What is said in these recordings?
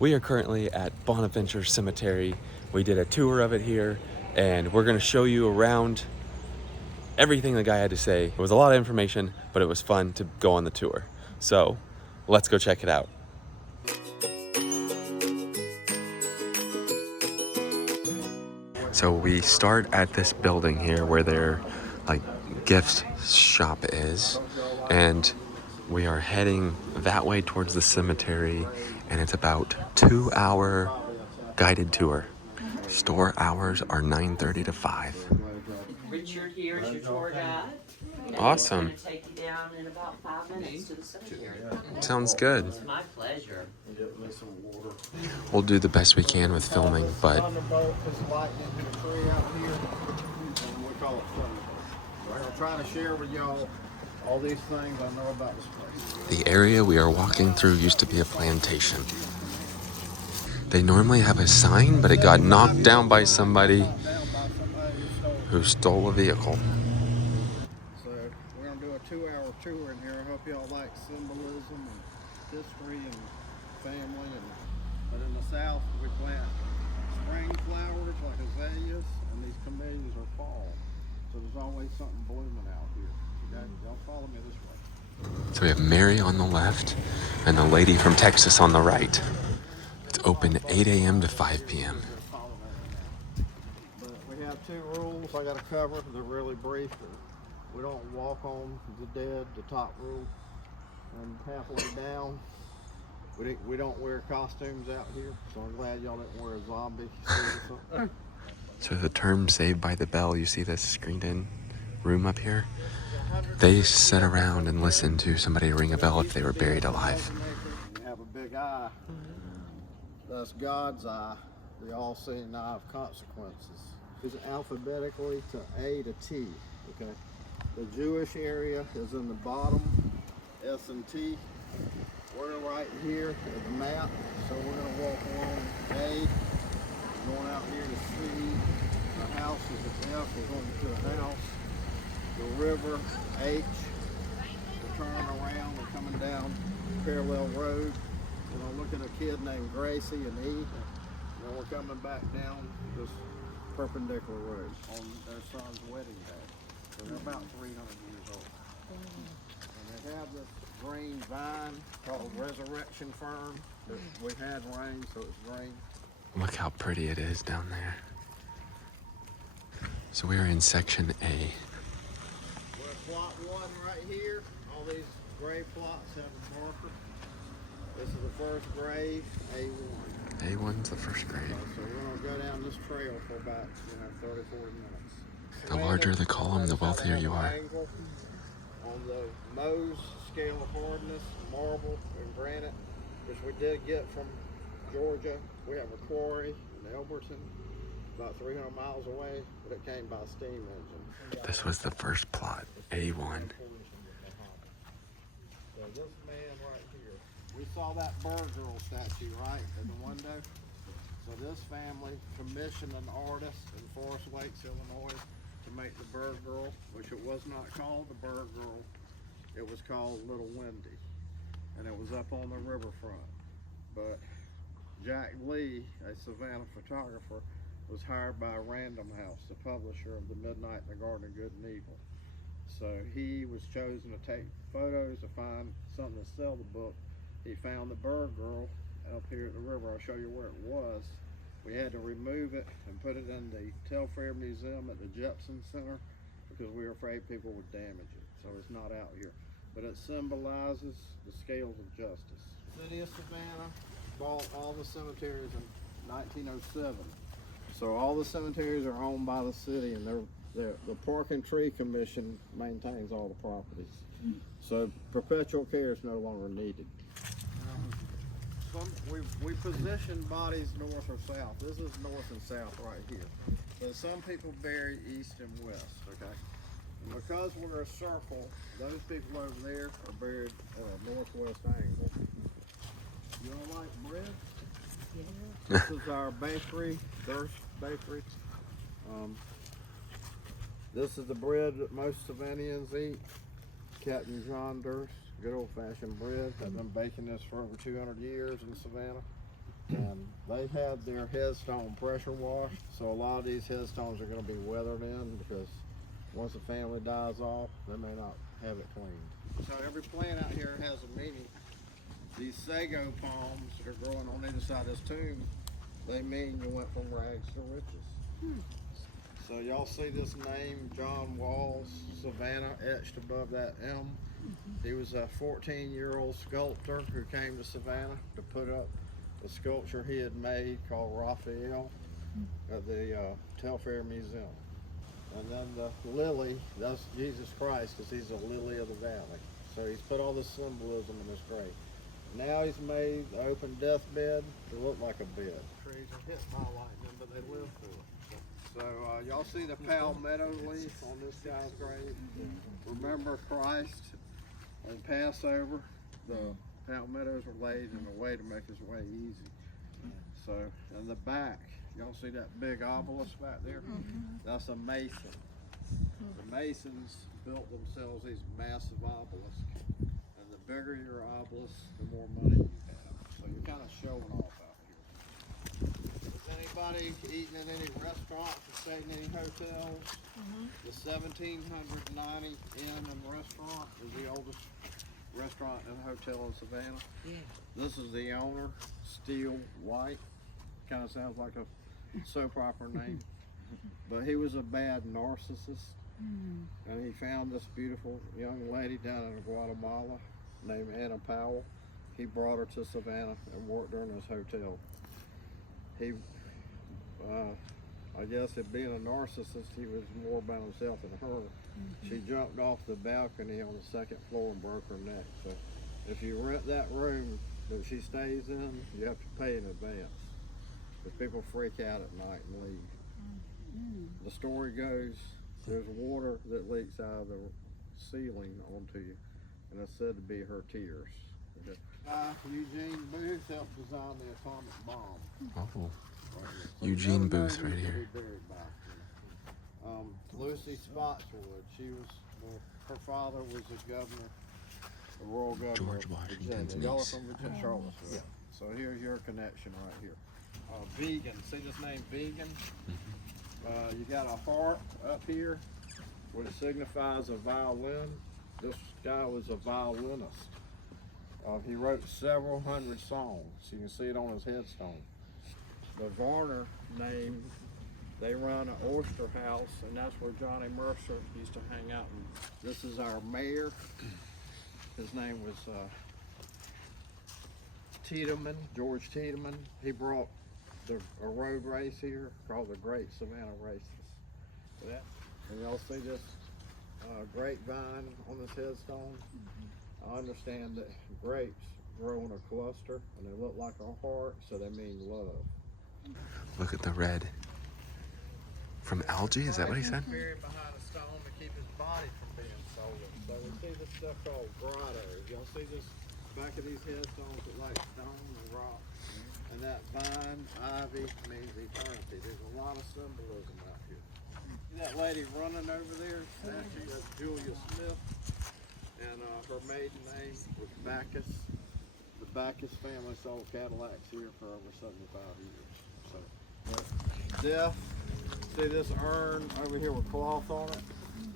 We are currently at Bonaventure Cemetery. We did a tour of it here, and we're gonna show you around everything the guy had to say. It was a lot of information, but it was fun to go on the tour. So let's go check it out. So we start at this building here where their gift shop is, and we are heading that way towards the cemetery, and it's about 2-hour guided tour. Store hours are 9:30 to 5. Richard here is your tour guide. Awesome. He's going to take you down in about 5 minutes to the cemetery. Sounds good. It's my pleasure. We'll do the best we can with filming, but Thunderbolt is lightning in a tree out here, and we call it Thunderbolt. So I'm trying to share with y'all all these things I know about this place. the area we are walking through used to be a plantation. They normally have a sign, but it got knocked down by somebody who stole a vehicle. So we're going to do a 2-hour tour in here. I hope y'all like symbolism and history and family. But in the south, we plant spring flowers like azaleas, and these camellias are fall. So there's always something blooming out here. Okay? Y'all follow me this way. So we have Mary on the left and the lady from Texas on the right. It's open 8 a.m. to 5 p.m. But we have 2 rules I got to cover. They're really brief. We don't walk on the dead, the top rule. And halfway down, we don't wear costumes out here. So I'm glad y'all didn't wear a zombie suit or something. So the term Saved by the Bell, you see this screened in room up here? They sit around and listen to somebody ring a bell if they were buried alive. We have a big eye. That's God's eye, the all-seeing eye of consequences. It's alphabetically to A to T, okay? The Jewish area is in the bottom, S and T. We're right here at the map, so we're gonna walk along A, going out here to C. The house is at F, we're going to a house. The river, H. We're turning around, we're coming down parallel road. We're gonna look at a kid named Gracie and E. And then we're coming back down this perpendicular road on their son's wedding day. So they're about 300 years old. And they have this green vine called Resurrection Fern. We've had rain, so it's green. Look how pretty it is down there. So we're in section A. We're at plot 1 right here. All these grave plots have a marker. This is the first grave, A1. A1's the first grave. So we're gonna go down this trail for about 30, 40 minutes. The larger the column, the wealthier you are. On the Mohs scale of hardness, marble and granite, which we did get from Georgia. We have a quarry in Elberton, about 300 miles away, but it came by steam engine. This was the first plot, A1. So this man right here, we saw that bird girl statue, right, in the window? So this family commissioned an artist in Forest Lakes, Illinois, to make the bird girl, which it was not called the bird girl. It was called Little Wendy, and it was up on the riverfront. But Jack Lee, a Savannah photographer, was hired by Random House, the publisher of The Midnight in the Garden of Good and Evil. So he was chosen to take photos to find something to sell the book. He found the bird girl up here at the river. I'll show you where it was. We had to remove it and put it in the Telfair Museum at the Jepson Center because we were afraid people would damage it. So it's not out here. But it symbolizes the scales of justice. The city of Savannah bought all the cemeteries in 1907. So all the cemeteries are owned by the city, and the Park and Tree Commission maintains all the properties. So perpetual care is no longer needed. We position bodies north or south. This is north and south right here. So some people bury east and west, okay? And because we're a circle, those people over there are buried at a northwest angle. You all like bread? Yeah. This is our bakery, Durst Bakery. This is the bread that most Savannahans eat. Captain John Durst, good old-fashioned bread. I've been baking this for over 200 years in Savannah. And they had their headstone pressure washed, so a lot of these headstones are going to be weathered in because once the family dies off, they may not have it cleaned. So every plant out here has a meaning. These sago palms that are growing on either side of this tomb, they mean you went from rags to riches. So y'all see this name, John Walls, Savannah, etched above that M. He was a 14-year-old sculptor who came to Savannah to put up a sculpture he had made called Raphael at the Telfair Museum. And then the lily, that's Jesus Christ, because he's a lily of the valley. So he's put all this symbolism in his grave. Now he's made the open deathbed to look like a bed. Trees are hit by lightning, but they live through it. So y'all see the palmetto leaf on this guy's grave? Remember Christ on Passover? The palmettos were laid in a way to make his way easy. So in the back, y'all see that big obelisk back there? That's a mason. The masons built themselves these massive obelisks. And the bigger your obelisk, the more money you have. So you're kind of showing off out here. Has anybody eaten in any restaurants or stayed in any hotels? The 1790 Inn and Restaurant is the oldest restaurant and hotel in Savannah. This is the owner, Steele White. Kind of sounds like a soap opera name. But he was a bad narcissist. And he found this beautiful young lady down in Guatemala named Anna Powell. He brought her to Savannah and worked her in his hotel. He, I guess it being a narcissist, he was more about himself than her. She jumped off the balcony on the second floor and broke her neck. So if you rent that room that she stays in, you have to pay in advance. Because people freak out at night and leave. The story goes, there's water that leaks out of the ceiling onto you, and it's said to be her tears. Eugene Booth helped design the atomic bomb. Oh, Right here. Eugene never know Booth who right to be here. buried by, you know. Lucy Spotswood, she was, her father was the governor, the royal governor George of Washington's Virginia. Y'all are niece. from Virginia, Charlottesville. So here's your connection right here. Vegan, see this name, Vegan? You got a heart up here, which signifies a violin. This guy was a violinist. He wrote several hundred songs. You can see it on his headstone. The Varner name, they run an oyster house, and that's where Johnny Mercer used to hang out. And this is our mayor. His name was Tiedemann, George Tiedemann. He brought a road race here called the Great Savannah Races. And y'all see this grapevine on this headstone? I understand that grapes grow in a cluster and they look like a heart, so they mean love. Look at the red. From algae, is that what he said? Buried behind a stone to keep his body from being stolen. So we see this stuff called grottos. Y'all see this back of these headstones look like stone and rock. And that vine, ivy, means eternity. There's a lot of symbolism out here. See that lady running over there? Actually, that's Julia Smith. And her maiden name was Bacchus. The Bacchus family sold Cadillacs here for over 75 years. So, death. See this urn over here with cloth on it?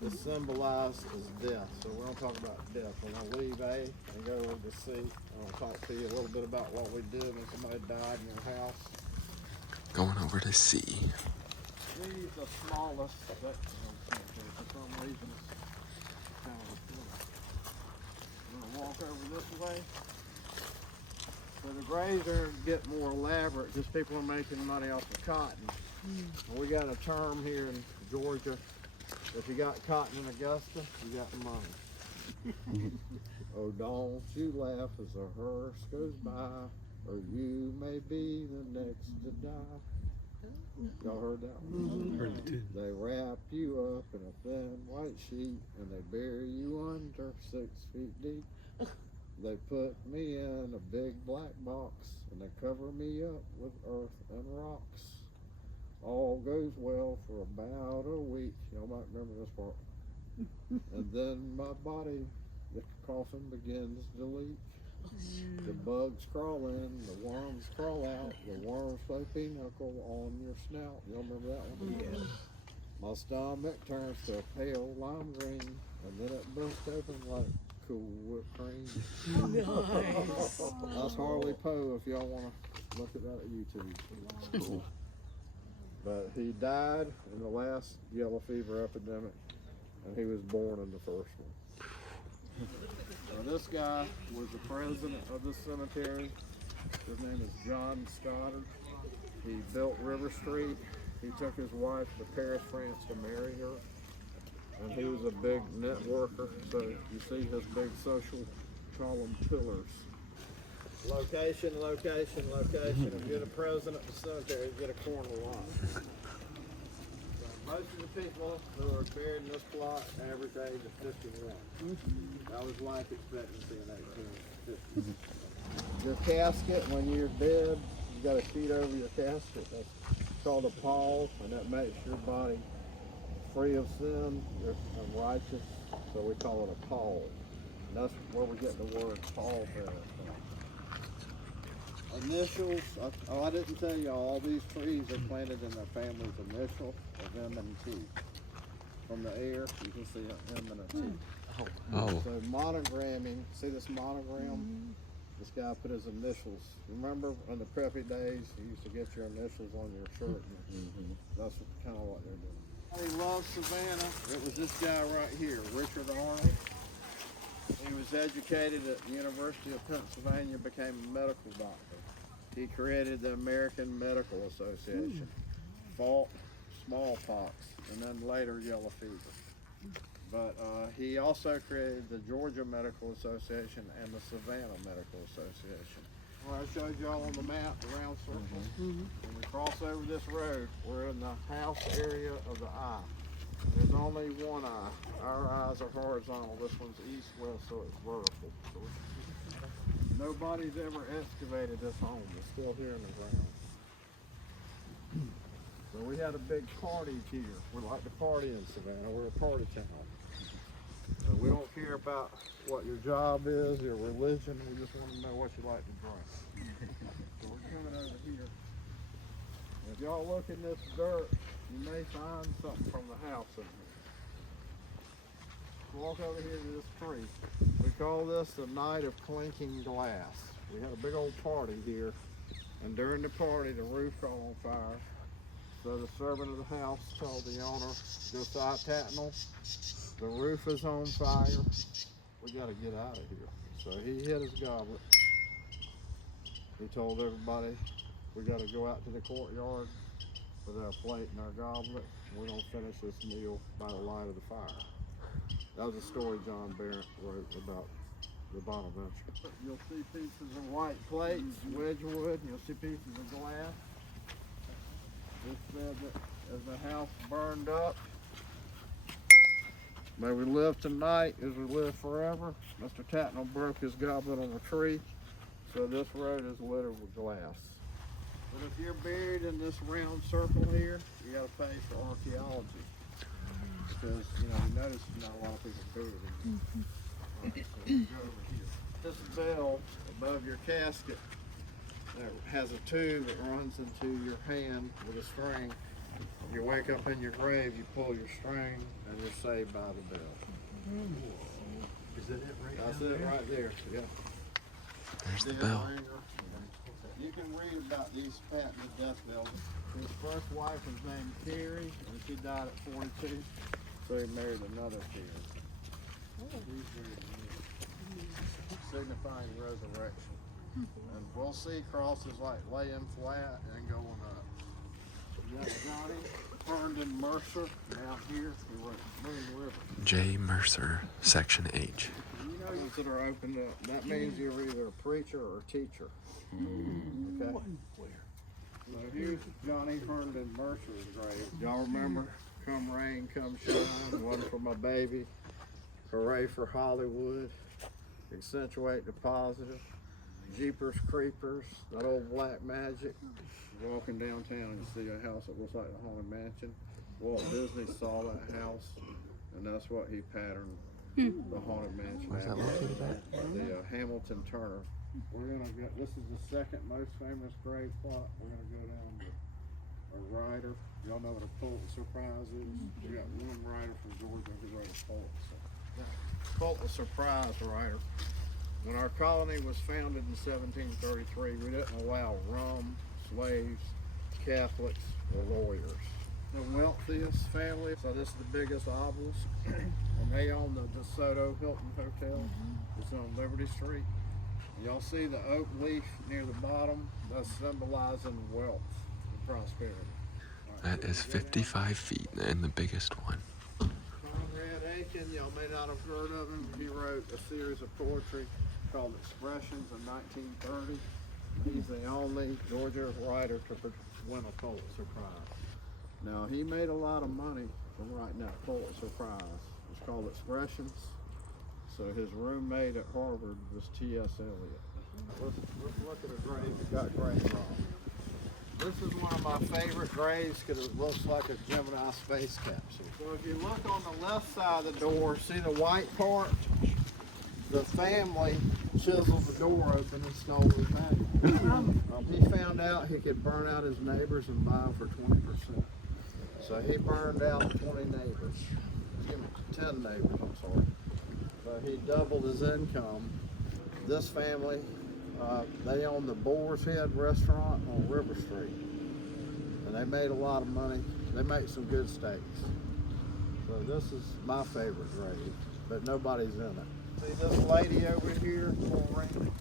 This symbolizes death. So we're going to talk about death. We're going to leave A and go over to C. I'm going to talk to you a little bit about what we did when somebody died in your house. Going over to C. These are the smallest section of the cemetery. For some reason, it's kind of a corner. I'm going to walk over this way. So the graves are getting more elaborate because people are making money off of cotton. We got a term here in Georgia. If you got cotton in Augusta, you got the money. Oh, don't you laugh as a hearse goes by, or you may be the next to die. Y'all heard that one? Heard it too. They wrap you up in a thin white sheet and they bury you under 6 feet deep. They put me in a big black box and they cover me up with earth and rocks. All goes well for about a week. Y'all might remember this part. And then my body, the coffin begins to leak. The bugs crawl in, the worms crawl out, the worms play pinochle on your snout. You remember that one? Yes. My stomach turns to a pale lime green, and then it bursts open like cool whipped cream. Nice. That's Harley Poe if y'all want to look at that at YouTube. Cool. But he died in the last yellow fever epidemic, and he was born in the first one. This guy was the president of this cemetery. His name is John Stoddard. He built River Street. He took his wife to Paris, France to marry her. And he was a big networker, so you see his big social column pillars. Location, location, location. If you're the president of the cemetery, you get a corner lot. So most of the people who are buried in this plot average age of 51. That was life expectancy in 1850. Your casket, when you're dead, you got a sheet over your casket. That's called a pall, and that makes your body free of sin and righteous. So we call it a pall. And that's where we get the word pallbearer from. Initials. I didn't tell you all these trees are planted in their family's initial of M and T. From the air, you can see an M and a T. Oh. So monogramming, see this monogram? This guy put his initials. Remember in the preppy days, you used to get your initials on your shirt. That's kind of what they're doing. He loves Savannah. It was this guy right here, Richard Arnold. He was educated at the University of Pennsylvania, became a medical doctor. He created the American Medical Association, fought smallpox, and then later yellow fever. But he also created the Georgia Medical Association and the Savannah Medical Association. Well, I showed y'all on the map the round circle. When we cross over this road, we're in the house area of the eye. There's only one eye. Our eyes are horizontal. This one's east-west, so it's vertical. So nobody's ever excavated this home. It's still here in the ground. So we had a big party here. We like to party in Savannah. We're a party town. We don't care about what your job is, your religion. We just want to know what you like to drink. So we're coming over here. If y'all look in this dirt, you may find something from the house in here. Walk over here to this tree. We call this the night of clinking glass. We had a big old party here, and during the party, the roof caught on fire. So the servant of the house told the owner, Josiah Tatnall, the roof is on fire. We got to get out of here. So he hit his goblet. He told everybody, we got to go out to the courtyard with our plate and our goblet. We're going to finish this meal by the light of the fire. That was a story John Barrett wrote about the Bonaventure. You'll see pieces of white plates, Wedgwood, and you'll see pieces of glass. It said that as the house burned up, may we live tonight as we live forever. Mr. Tatnall broke his goblet on a tree, so this road is littered with glass. But if you're buried in this round circle here, you got to pay for archaeology. Because, you notice not a lot of people do it. Right, so we go over here. This bell above your casket has a tube that runs into your hand with a string. When you wake up in your grave, you pull your string, and you're saved by the bell. Is that it right That's down it there? right there, yeah. There's the bell. You can read about these patented death bells. His first wife was named Carrie, and she died at 42, so he married another Carrie. Signifying resurrection. And we'll see crosses like laying flat and going up. You got Johnny Herndon Mercer down here, who wrote Moon River. J. Mercer, Section H. Ones that are opened up. That means you're either a preacher or a teacher. Okay. So here's Johnny Herndon Mercer's grave. Y'all remember? Come rain, come shine. One for my baby. Hooray for Hollywood. Accentuate the positive. Jeepers Creepers. That old black magic. Walking downtown and you see a house that looks like the Haunted Mansion. Walt Disney saw that house, and that's what he patterned the haunted mansion. Where's that located at? The Hamilton Turner. We're gonna go. This is the second most famous grave plot. We're gonna go down to a writer. Y'all know what a Pulitzer Prize is? We got one writer from Georgia who wrote a Pulitzer. Pulitzer Prize writer. When our colony was founded in 1733, we didn't allow rum, slaves, Catholics, or lawyers. The wealthiest family, so this is the biggest obelisk, and they own the DeSoto Hilton Hotel. It's on Liberty Street. Y'all see the oak leaf near the bottom? That's symbolizing wealth and prosperity. That is 55 feet and the biggest one. Conrad Aiken, y'all may not have heard of him. He wrote a series of poetry called Expressions in 1930. He's the only Georgia writer to win a Pulitzer Prize. Now, he made a lot of money from writing that Pulitzer Prize. It's called Expressions. So his roommate at Harvard was T.S. Eliot. Let's look at a grave that got graved wrong. This is one of my favorite graves because it looks like a Gemini space capsule. So if you look on the left side of the door, see the white part? The family chiseled the door open and stole his name. He found out he could burn out his neighbors and buy them for 20%. So he burned out 20 neighbors. Excuse me, 10 neighbors, I'm sorry. So he doubled his income. This family, they own the Boar's Head restaurant on River Street. And they made a lot of money. They make some good steaks. So this is my favorite grave, but nobody's in it. See this lady over here, Maureen?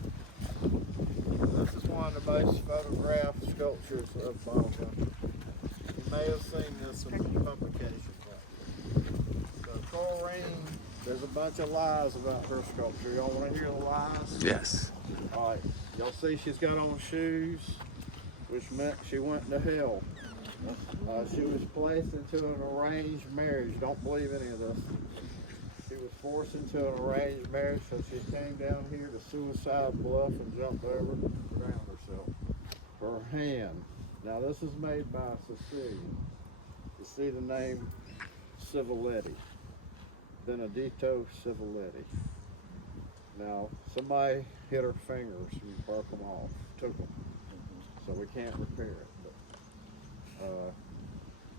This is one of the most photographed sculptures of Bonaventure. You may have seen this in publications. So Corrine, there's a bunch of lies about her sculpture. Y'all want to hear the lies? Yes. All right. Y'all see she's got on shoes, which meant she went to hell. She was placed into an arranged marriage. Don't believe any of this. She was forced into an arranged marriage, so she came down here to Suicide Bluff and jumped over and drowned herself. Her hand. Now this is made by Sicilian. You see the name Civiletti. Benedetto Civiletti. Now somebody hit her fingers and broke them off, took them. So we can't repair it. But,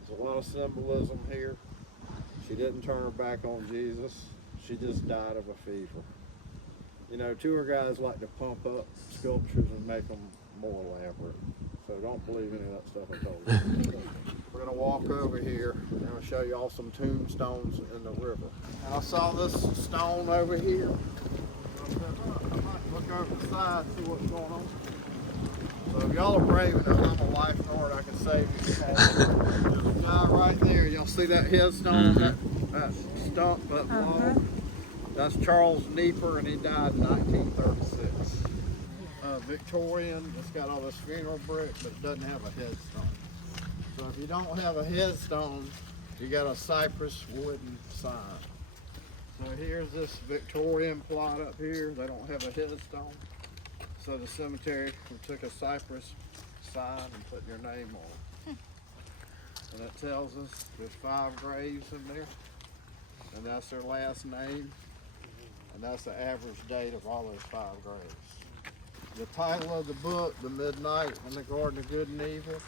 there's a lot of symbolism here. She didn't turn her back on Jesus. She just died of a fever. You know, tour guys like to pump up sculptures and make them more elaborate. So don't believe any of that stuff I told you. We're gonna walk over here and I'm gonna show you all some tombstones in the river. I saw this stone over here. I might look over the side, see what's going on. So if y'all are brave enough, I'm a lifeguard, I can save you. There's a guy right there. Y'all see that headstone, that stump, that wall? That's Charles Nieper, and he died in 1936. Victorian, it's got all this funeral brick, but it doesn't have a headstone. So if you don't have a headstone, you got a cypress wooden sign. So here's this Victorian plot up here. They don't have a headstone. So the cemetery took a cypress sign and put your name on it. And it tells us there's 5 graves in there. And that's their last name. And that's the average date of all those 5 graves. The title of the book, The Midnight in the Garden of Good and Evil.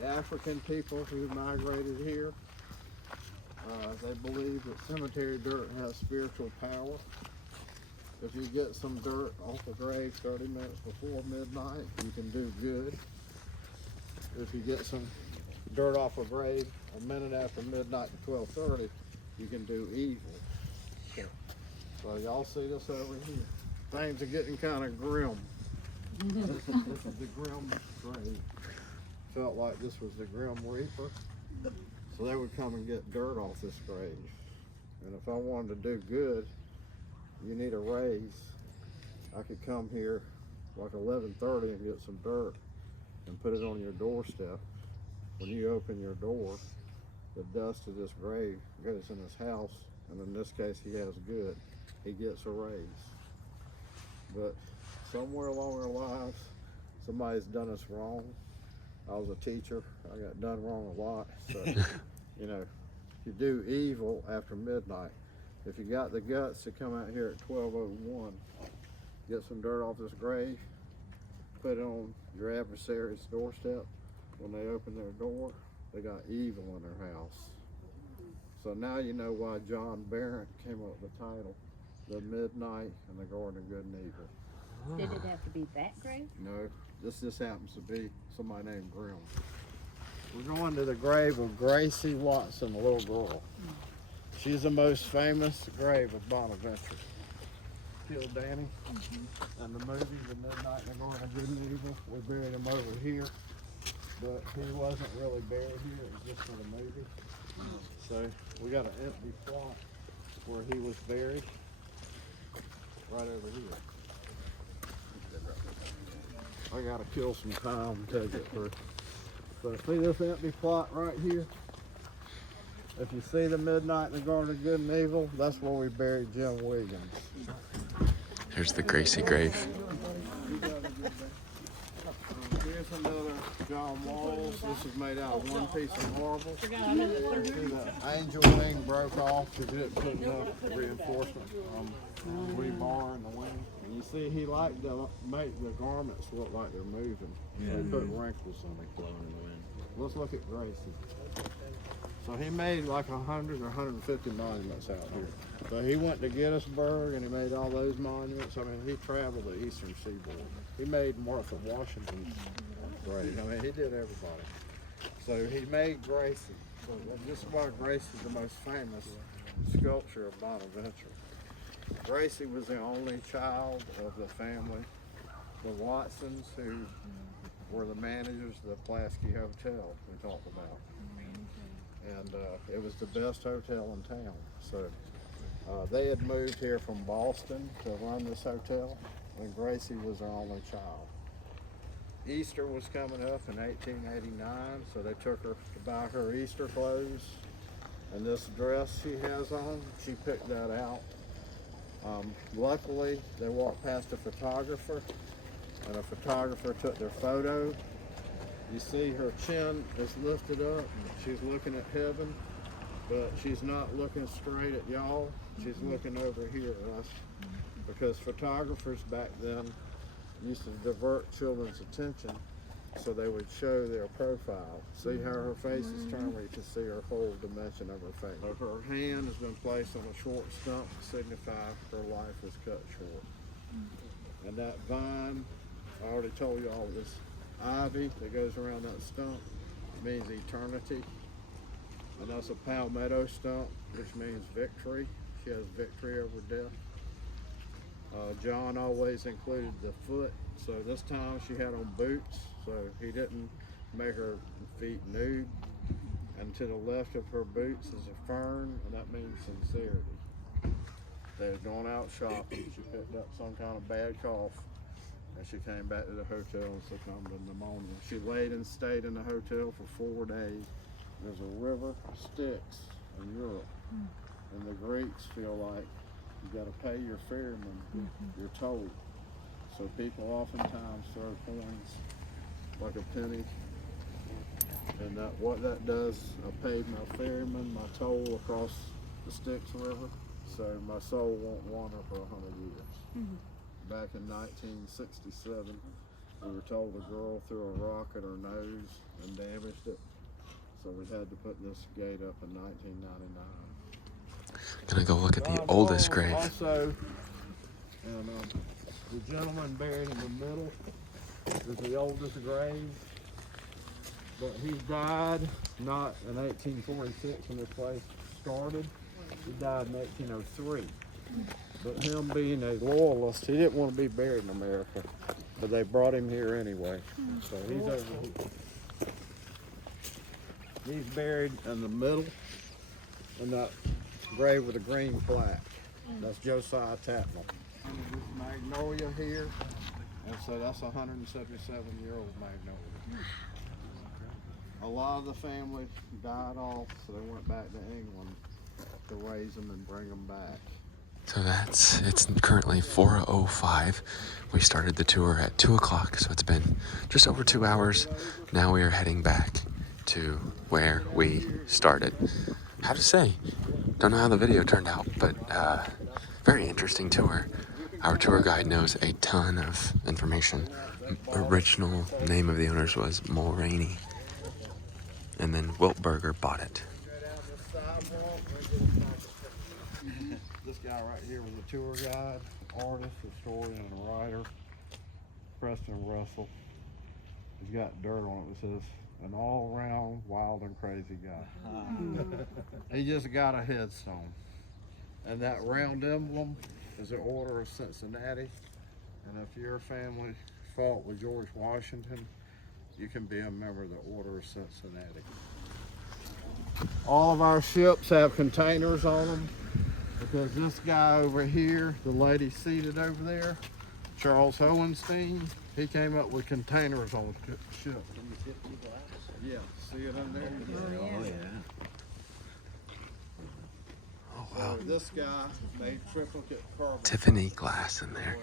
The African people who migrated here, they believe that cemetery dirt has spiritual power. If you get some dirt off a grave 30 minutes before midnight, you can do good. If you get some dirt off a grave a minute after midnight to 12:30, you can do evil. So y'all see this over here. Things are getting kind of grim. This is the grim grave. Felt like this was the Grim Reaper. So they would come and get dirt off this grave. And if I wanted to do good, you need a raise. I could come here like 11:30 and get some dirt and put it on your doorstep. When you open your door, the dust of this grave goes in his house, and in this case he has good. He gets a raise. But somewhere along our lives, somebody's done us wrong. I was a teacher. I got done wrong a lot. So, you know, you do evil after midnight. If you got the guts to come out here at 12:01, get some dirt off this grave, put it on your adversary's doorstep. When they open their door, they got evil in their house. So now you know why John Barrett came up with the title, The Midnight and the Garden of Good and Evil. Did it have to be that grave? No, this just happens to be somebody named Grimm. We're going to the grave of Gracie Watson, a little girl. She's the most famous grave of Bonaventure. Killed Danny. And the movie, The Midnight and the Garden of Good and Evil, we buried him over here. But he wasn't really buried here, it was just for the movie. So we got an empty plot where he was buried, right over here. I gotta kill some time to take it through. So see this empty plot right here? If you see the Midnight in the Garden of Good and Evil, that's where we buried Jim Williams. Here's the Gracie grave. Here's another John Walls. This is made out of one piece of marble. See the angel wing broke off because it didn't put enough reinforcement rebar in the wing. And you see he liked to make the garments look like they're moving. So he put wrinkles on it. Blowing in the wind. Let's look at Gracie. So he made like 100 or 150 monuments out here. So he went to Gettysburg and he made all those monuments. I mean, he traveled the eastern seaboard. He made Martha Washington's grave. I mean, he did everybody. So he made Gracie. So this is why Gracie is the most famous sculpture of Bonaventure. Gracie was the only child of the family, the Watsons, who were the managers of the Pulaski Hotel we talked about. And it was the best hotel in town. So they had moved here from Boston to run this hotel, and Gracie was their only child. Easter was coming up in 1889, so they took her to buy her Easter clothes. And this dress she has on, she picked that out. Luckily, they walked past a photographer, and a photographer took their photo. You see her chin is lifted up, she's looking at heaven, but she's not looking straight at y'all, she's looking over here at us, because photographers back then used to divert children's attention so they would show their profile. See how her face is turned where you can see her whole dimension of her face. So her hand has been placed on a short stump to signify her life was cut short. And that vine, I already told you all this ivy that goes around that stump means eternity. And that's a palmetto stump, which means victory. She has victory over death. John always included the foot, so this time she had on boots, so he didn't make her feet nude. And to the left of her boots is a fern, and that means sincerity. They had gone out shopping, she picked up some kind of bad cough, and she came back to the hotel and succumbed to pneumonia. She laid and stayed in the hotel for 4 days. There's a river of Styx in Europe, and the Greeks feel like you got to pay your ferryman, you're told. So people oftentimes throw coins like a penny, and what that does, I paid my ferryman my toll across the Styx River, so my soul won't wander for 100 years. Back in 1967, we were told a girl threw a rock at her nose and damaged it, so we had to put this gate up in 1999. Gonna go look at the oldest grave. Also, and the gentleman buried in the middle is the oldest grave, but he died not in 1846 when this place started. He died in 1803. But him being a loyalist, he didn't want to be buried in America, but they brought him here anyway. So he's over here. He's buried in the middle in that grave with a green plaque. That's Josiah Tatnall. And this magnolia here, and so that's a 177-year-old magnolia. A lot of the family died off, so they went back to England to raise them and bring them back. So it's currently 4:05. We started the tour at 2 o'clock, so it's been just over 2 hours. Now we are heading back to where we started. have to say, don't know how the video turned out, but very interesting tour. Our tour guide knows a ton of information. Original name of the owners was Mulroney, and then Wiltberger bought it. This guy right here was a tour guide, artist, historian, and a writer. Preston Russell. He's got dirt on it that says, an all-around wild and crazy guy. He just got a headstone. And that round emblem is the Order of Cincinnati. And if your family fought with George Washington, you can be a member of the Order of Cincinnati. All of our ships have containers on them because this guy over here, the lady seated over there, Charles Hohenstein, he came up with containers on the ship. Yeah, see it in there? Oh, yeah. Oh, wow. So this guy made triplicate carbon. Tiffany glass in there.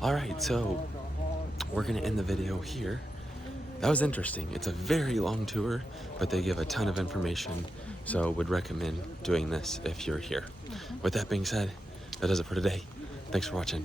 All right, so we're gonna end the video here. That was interesting. It's a very long tour, but they give a ton of information, so would recommend doing this if you're here. With that being said, that does it for today. Thanks for watching.